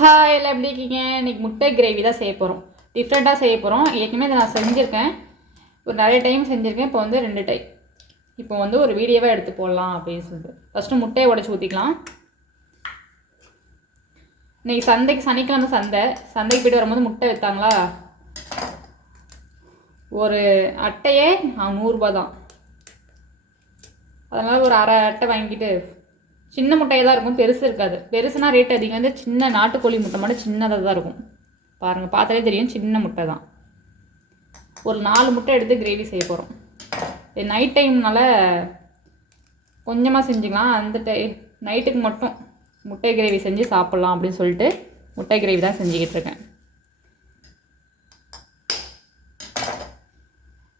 Hi எல்லாம் எப்படி இருக்கீங்க? இன்றைக்கி முட்டை கிரேவி தான் செய்ய போகிறோம். டிஃப்ரெண்ட்டாக செய்ய போகிறோம். ஏற்கனவே இதை நான் செஞ்சுருக்கேன், ஒரு நிறைய டைம் செஞ்சுருக்கேன். இப்போ வந்து 2 டைம் இப்போ வந்து ஒரு வீடியோவாக எடுத்து போடலாம் அப்படின்னு சொல்லிட்டு ஃபஸ்ட்டு முட்டையை உடச்சி ஊற்றிக்கலாம். இன்றைக்கி சனிக்கிழமை சந்தைக்கு போய்ட்டு வரும்போது முட்டை விற்றாங்களா, ஒரு அட்டையே 100 தான். அதனால் ஒரு அரை அட்டை வாங்கிட்டு, சின்ன முட்டையாக தான் இருக்கும், பெருசு இருக்காது. பெருசுனா ரேட் அதிகம். வந்து சின்ன நாட்டுக்கோழி முட்டை மட்டும் சின்னதாக தான் இருக்கும். பாருங்கள், பார்த்தாலே தெரியும், சின்ன முட்டை தான். ஒரு 4 முட்டை எடுத்து கிரேவி செய்ய போகிறோம். நைட் டைம்னால கொஞ்சமாக செஞ்சுக்கலாம். அந்த நைட்டுக்கு மட்டும் முட்டை கிரேவி செஞ்சு சாப்பிட்லாம் அப்படின்னு சொல்லிட்டு முட்டை கிரேவி தான் செஞ்சுக்கிட்டு இருக்கேன்.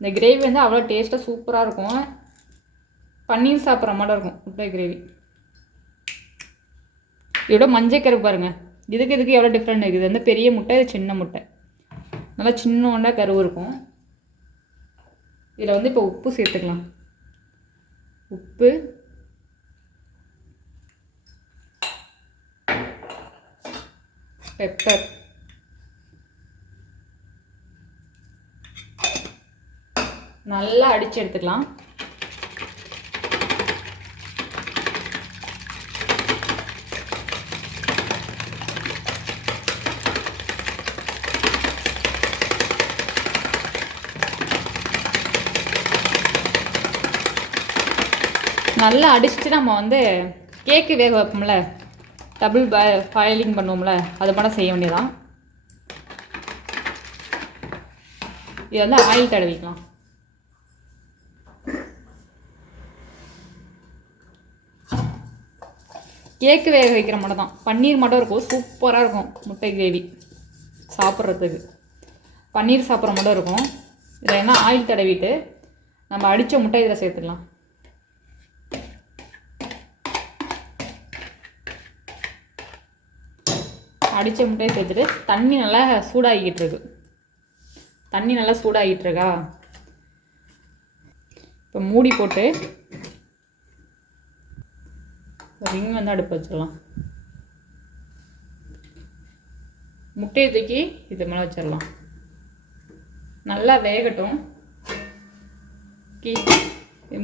இந்த கிரேவி வந்து அவ்வளோ டேஸ்ட்டாக சூப்பராக இருக்கும். பன்னீர் சாப்பிட்ற மாதிரி இருக்கும் முட்டை கிரேவி. இதோட மஞ்சக்கரு பாருங்கள், இதுக்கு எவ்வளோ டிஃப்ரெண்ட் இருக்குது. வந்து பெரிய முட்டை, இது சின்ன முட்டை, நல்லா சின்னோண்டா கருவு இருக்கும். இதில் வந்து இப்போ உப்பு சேர்த்துக்கலாம். உப்பு, பெப்பர், நல்லா அடித்து எடுத்துக்கலாம். நல்லா அடிச்சுட்டு நம்ம வந்து கேக்கு வேக வைப்போம்ல, டபுள் பாயிலிங் பண்ணுவோம்ல, அது மட்டும் செய்ய வேண்டியதான். இது வந்து ஆயில் தடவிக்கலாம். கேக்கு வேக வைக்கிற மட்டும் தான். பன்னீர் மட்டும் இருக்கும், சூப்பராக இருக்கும் முட்டை கிரேவி சாப்பிட்றதுக்கு. பன்னீர் சாப்பிட்ற மட்டும் இருக்கும். இதில் என்ன ஆயில் தடவிட்டு நம்ம அடித்த முட்டை இதில் சேர்த்துக்கலாம். அடித்த முட்டையை சேர்த்துட்டு தண்ணி நல்லா சூடாகிக்கிட்டு இருக்கா, இப்போ மூடி போட்டு ரிங் வந்து அடுப்பு வச்சிடலாம். முட்டையை தூக்கி இது மேலே வச்சிடலாம். நல்லா வேகட்டும்.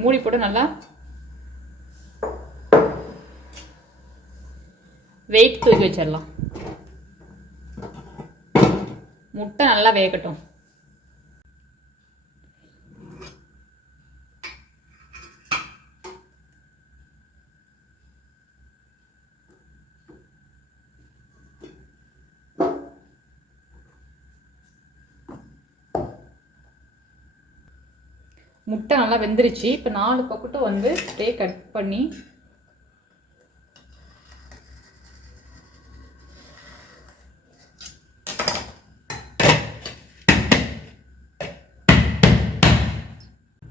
மூடி போட்டு நல்லா வெயிட் தூக்கி வச்சிடலாம். முட்டை நல்லா வேகட்டும். முட்டை நல்லா வெந்துருச்சு. இப்போ 4 பக்கெட்டு வந்து அப்படியே கட் பண்ணி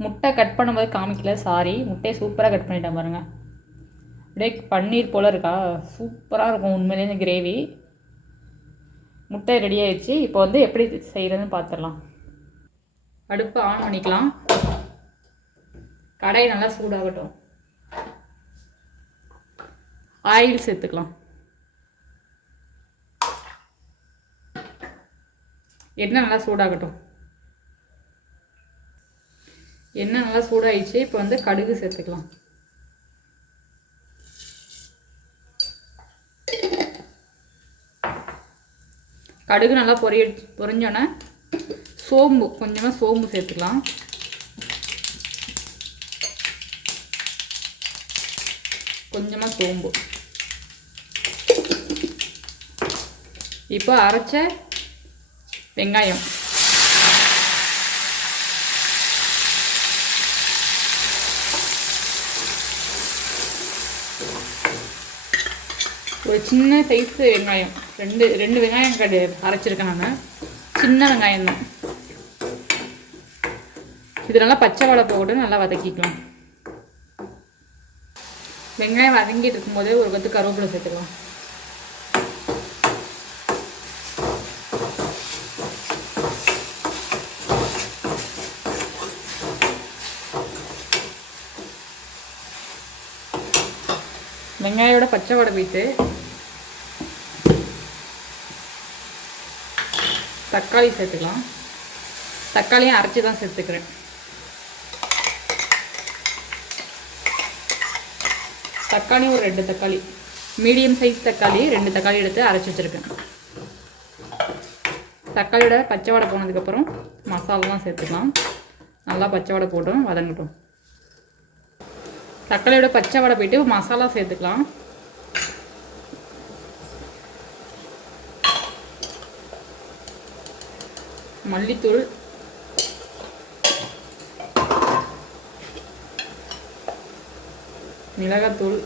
முட்டை கட் பண்ணும்போது காமிக்கல, சாரி. முட்டையை சூப்பராக கட் பண்ணிட்டேன் பாருங்கள். அப்படியே பன்னீர் போல் இருக்கா, சூப்பராக இருக்கும் உண்மையிலே இந்த கிரேவி. முட்டை ரெடி ஆயிடுச்சு. இப்போ வந்து எப்படி செய்கிறதுன்னு பார்த்துடலாம். அடுப்பை ஆன் பண்ணிக்கலாம். கடாய் நல்லா சூடாகட்டும். ஆயில் சேர்த்துக்கலாம். எண்ணெய் நல்லா சூடாகட்டும். எண்ணெய் நல்லா சூடாயிடுச்சு. இப்போ வந்து கடுகு சேர்த்துக்கலாம். கடுகு நல்லா பொரிஞ்சோன்னே சோம்பு, கொஞ்சமாக சோம்பு சேர்த்துக்கலாம். கொஞ்சமாக சோம்பு. இப்போ அரைச்ச வெங்காயம், ஒரு சின்ன சைஸ் வெங்காயம், ரெண்டு வெங்காயம் அரைச்சிருக்கேன் நான். சின்ன வெங்காயம் தான். இது நல்லா பச்சை வாடை போட்டு நல்லா வதக்கிக்கலாம். வெங்காயம் வதங்கிட்டு இருக்கும்போதே ஒரு கொத்து கருவேப்பிலை சேர்த்துக்கலாம். வெங்காயோட பச்சை வடை போயிட்டு தக்காளி சேர்த்துக்கலாம். தக்காளியும் அரைச்சி தான் சேர்த்துக்கிறேன். தக்காளி ஒரு 2 தக்காளி, மீடியம் சைஸ் தக்காளி 2 தக்காளி எடுத்து அரைச்சி வச்சுருக்கேன். தக்காளியோட பச்சை வடை போனதுக்கப்புறம் மசாலாலாம் சேர்த்துக்கலாம். நல்லா பச்சை வடை போட்டும் வதங்கட்டும். தக்காளியோட பச்சை வடை போயிட்டு மசாலா சேர்த்துக்கலாம். மல்லித்தூள், மிளகாத்தூள்,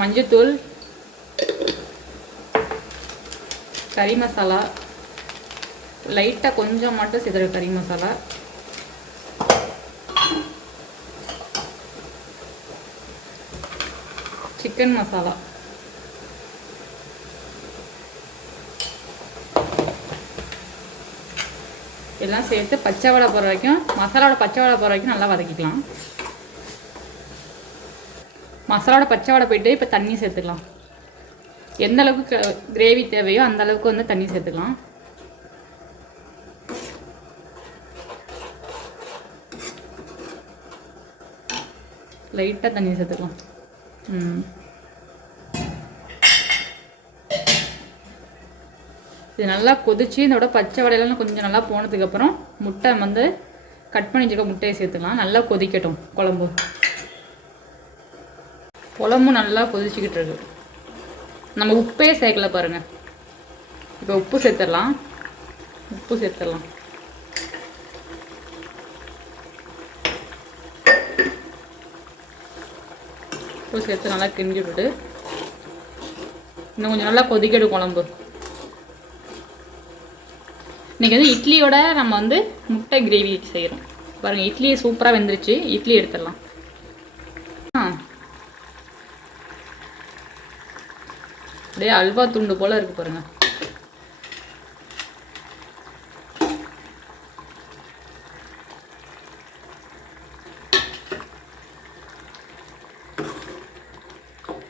மஞ்சத்தூள், கறி மசாலா லைட்டாக கொஞ்சம் மட்டும் சிதற கறி மசாலா, சிக்கன் மசாலா, எல்லாம் சேர்த்து பச்சை வடை போகிற வரைக்கும், மசாலாவோட பச்சை வடை போகிற வரைக்கும் நல்லா வதக்கிக்கலாம். மசாலாவோட பச்சை வடை போயிட்டு இப்போ தண்ணி சேர்த்துக்கலாம். எந்த அளவுக்கு கிரேவி தேவையோ அந்த அளவுக்கு வந்து தண்ணி சேர்த்துக்கலாம். லைட்டாக தண்ணி சேர்த்துக்கலாம். இது நல்லா கொதிச்சு இதோட பச்சை வடையெல்லாம் கொஞ்சம் நல்லா போனதுக்கப்புறம் முட்டை வந்து கட் பண்ணி வச்சுக்க முட்டையை சேர்த்துக்கலாம். நல்லா கொதிக்கட்டும். குழம்பு நல்லா கொதிச்சுக்கிட்டு இருக்கு. நம்ம உப்பே சேர்க்கல பாருங்கள். இப்போ உப்பு சேர்த்துடலாம். உப்பு சேர்த்துடலாம். உப்பு சேர்த்து நல்லா கிண்டி விட்டுட்டு இன்னும் கொஞ்சம் நல்லா கொதிக்கட்டும் குழம்பு. இன்றைக்கி வந்து இட்லியோட நம்ம வந்து முட்டை கிரேவி செய்கிறோம். பாருங்கள், இட்லி சூப்பராக வெந்துருச்சு. இட்லி எடுத்துடலாம். அப்படியே அல்வா துண்டு போல் இருக்குது பாருங்கள்.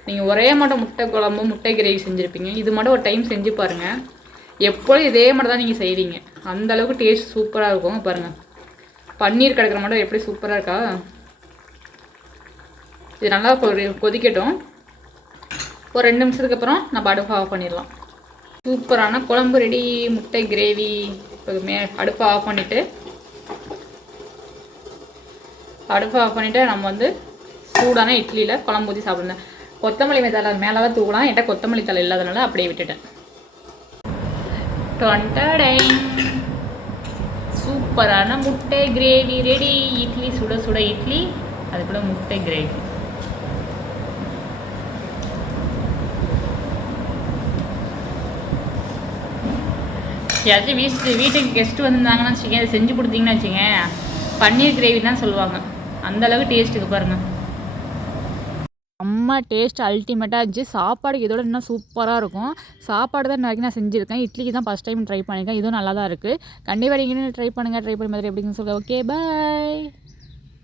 நீங்கள் ஒரே மட்டும் முட்டை குழம்பு முட்டை கிரேவி செஞ்சுருப்பீங்க. இது மட்டும் ஒரு டைம் செஞ்சு பாருங்கள். எப்போதும் இதே மாதிரி தான் நீங்கள் செய்வீங்க. அந்தளவுக்கு டேஸ்ட் சூப்பராக இருக்கும். பாருங்கள், பன்னீர் கிடக்கிற மட்டும் எப்படி சூப்பராக இருக்கா. இது நல்லா கொதிக்கட்டும். ஒரு 2 நிமிஷத்துக்கு அப்புறம் நம்ம அடுப்பை ஆஃப் பண்ணிடலாம். சூப்பரான குழம்பு ரெடி, முட்டை கிரேவி. இப்போ அடுப்பை ஆஃப் பண்ணிவிட்டு நம்ம வந்து சூடான இட்லியில் குழம்பு ஊற்றி சாப்பிடலாம். கொத்தமல்லி தழை மேலே தான் தூக்கலாம். என்கிட்ட கொத்தமல்லி தழை இல்லாதனால அப்படியே விட்டுட்டேன். சூப்பரான முட்டை கிரேவி ரெடி. இட்லி சுட சுட இட்லி, அதுக்குள்ள முட்டை கிரேவி. யாராச்சும் வீட்டுக்கு கெஸ்ட்டு வந்திருந்தாங்கன்னா வச்சுக்கேன், அதை செஞ்சு கொடுத்தீங்கன்னு வச்சுங்க, பன்னீர் கிரேவி தான் சொல்லுவாங்க. அந்தளவுக்கு டேஸ்ட்டுக்கு பாருங்கள். செம்ம டேஸ்ட் அல்டிமேட்டாக இருந்துச்சு. சாப்பாடுக்கு இதோட இன்னும் சூப்பராக இருக்கும். சாப்பாடு தான் வரைக்கும் நான் செஞ்சுருக்கேன். இட்லிக்கு தான் ஃபஸ்ட் டைம் ட்ரை பண்ணியிருக்கேன். இதுவும் நல்லா தான் இருக்குது. கண்டிப்பாக நீங்கள் ட்ரை பண்ணுங்கள். ட்ரை பண்ணி மாதிரி எப்படின்னு சொல்லுங்கள். ஓகே, பாய்.